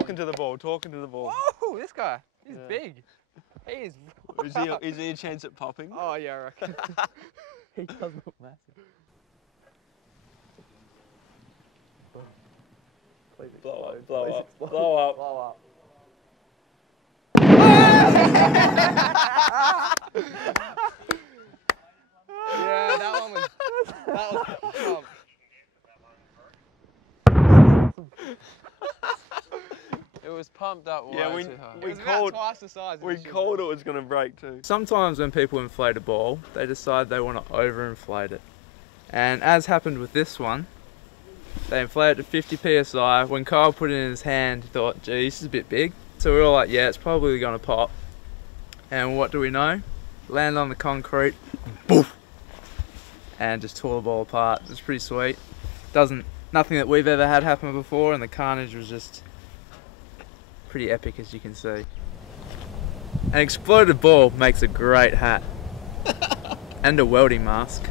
talking to the ball, talking to the ball. Whoa, this guy, he's big. He is. Is he a chance at popping? Oh yeah, I reckon. He does look massive. Please Blow explode. up, blow Please up, explode. blow up. Blow up. Yeah, that one was pumped. It was pumped up way Yeah, too high. we It was called- about twice the size. We called it was going to break too. Sometimes when people inflate a ball, they decide they want to overinflate it. And as happened with this one, they inflated it to 50 psi. When Kyle put it in his hand, he thought, gee, this is a bit big. So we were all like, yeah, it's probably going to pop. And what do we know? Landed on the concrete, boof, and just tore the ball apart. It was pretty sweet. Nothing that we've ever had happen before, and the carnage was just pretty epic, as you can see. An exploded ball makes a great hat and a welding mask.